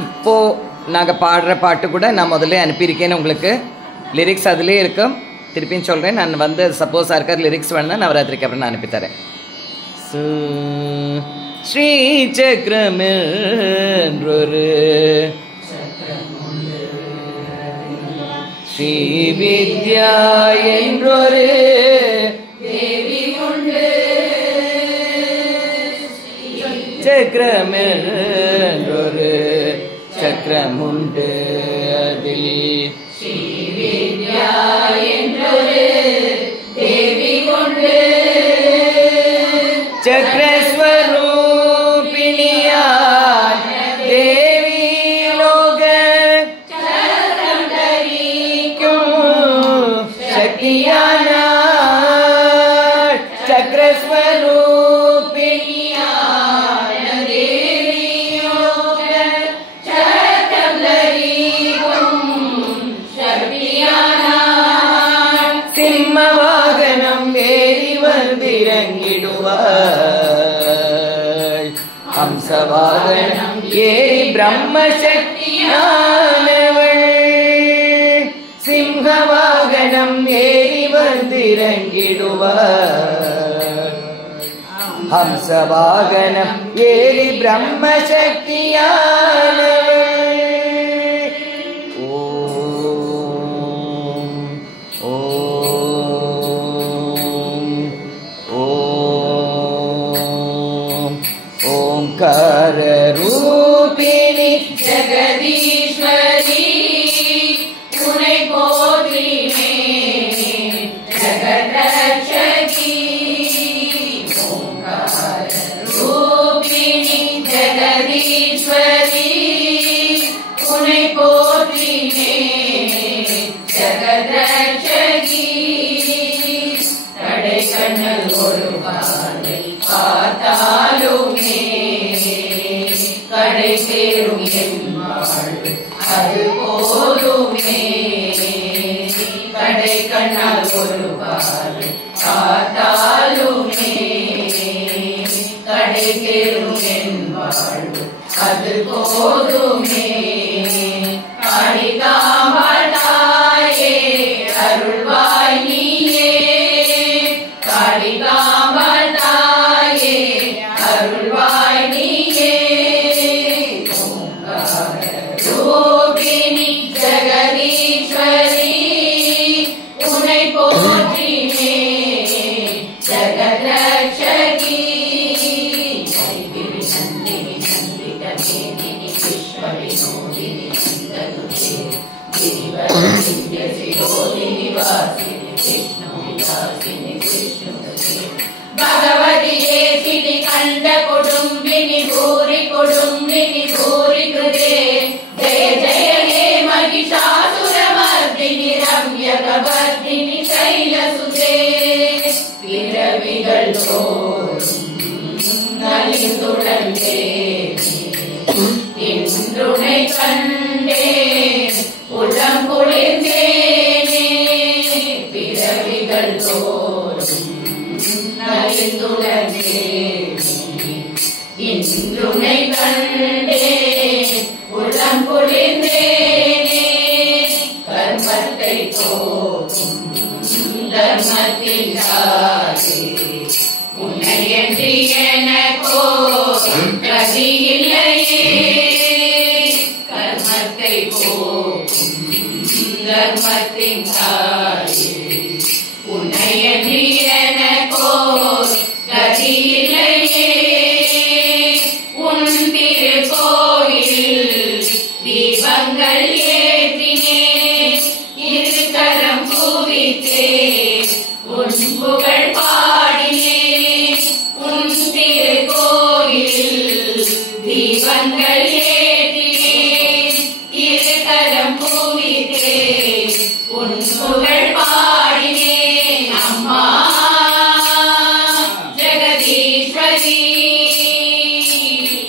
இப்போது நாங்கள் பாடுற பாட்டு கூட நான் முதல்ல அனுப்பியிருக்கேன்னு உங்களுக்கு லிரிக்ஸ் அதிலே இருக்கும். திருப்பியும் சொல்கிறேன். நான் வந்து சப்போஸ் இருக்கிற லிரிக்ஸ் வேணுன்னா நவராத்திரிக்கு அப்புறம் நான் அனுப்பித்தரேன். ஸ்ரீ சக்கரமென்றொரு ஸ்ரீ வித்யா என்றொரு தேவி உண்டு. சக்கரமென்றொரு சக்கரமுண்டு. அதில் ஸ்ரீ வித்யா என்றொரு தேவி உண்டு. சக்கரஸ்வரூபிணியாய் தேவி லோக சக்கரம் தரிக்கும் சக்தியானாள். சக்கரஸ்வரூபிணியாய் தேவி லோக சக்கரம் தரிக்கும் சக்தியானாள். சிம்ம வாகனம் ஏறி வந்திறங்கிடுவாள். ஹம்சவாகனம் ஏறி பிரம்மசக்தியானவள். சிம்ஹவாகனம் ஏறி வந்திறங்கிடுவாள். ஹம்சவாகனம் ஏறி பிரம்மசக்தியானவள். ओंकार रूपिणी जगदीश्वरी उन्हें पोत्री में जगत रक्षकी. ओंकार रूपिणी जगदीश्वरी उन्हें पोत्री में जगत रक्षकी. तड़े कन्नल ஒரு பார்வை பார்த்தாலுமே கடை சேரும் என் வாழ்வு அது போதுமே. கடை கண்ணால் ஒரு பார்வை பார்த்தாலுமே கடை சேரும் என் வாழ்வு அது போதுமே. காளிகாம்பாள் தாயே அருள்வாய் நீயே. காளிகாம்பாள் தாயே அருள்வாய் நீயே. ஓங்கார ரூபிணி ஜகதீஸ்வரி உன்னை போற்றினே ஜகத் ரக்ஷகி. ஐகிரி நந்தினி நந்தித மேதினி விஸ்வ வினோதினி நந்ததுஜே கிரிவர திவ்ய சிரோதினி வாசினி விஷ்ணு விலாசினி விஷ்ணுதே. भगवती देशिनि कंड कुटुंबिनि भूरि कुटुंबिनि भूरि कृते. जय जय हे महिषासुरमर्दिनि रम्यकवर्दिनि शैलसुते. பிறவிகள் நலிந்துடன் இன்றுனை கண்டே உளம் குளிர்ந்தேனே. பிறவிகள் நலிந்துடனே இன்றுனை கண்டே உளம் குளிர்ந்தேனே. கர்மத்தை போக்கும் தர்மத்தின் தாயே உன்னை என்று எனக்கோ கதி இல்லையே. கர்மத்தை போக்கும் தர்மத்தின் தாயே உன்னை என்று எனக்கோ கதி இல்லையே. உன் திருக்கோயில் தீபங்கள் ஏற்றினே இரு கரம் குவித்தே உன் புகழ் பாடினே. உன் திருக்கோயில் தீபங்கள் ஏற்றினே இரு கரம் குவித்தே உன் புகழ் பாடினே. அம்மா ஜெகதீஸ்வரி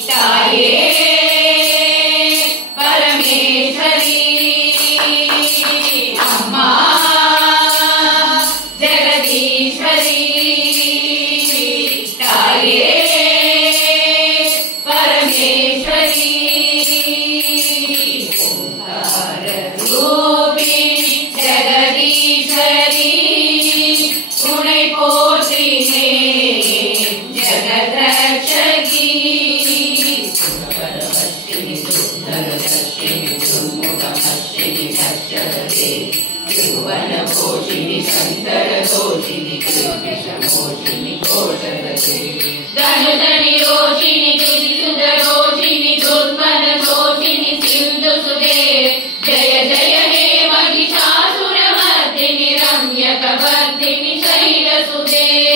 தாயே பரமேஸ்வரி. அம்மா ஜெகதீஸ்வரி தாயே பரமேஸ்வரி. पोषिणे जगद्रक्षकी सुरवरवर्षिणि सुन्दरदर्शिनि दुर्मुखमर्षिणि भक्षदे त्रिभुवनपोषिणि शङ्करघोषिणि कृष्णमोषिणि घोषदे धनुधनिरोषिणि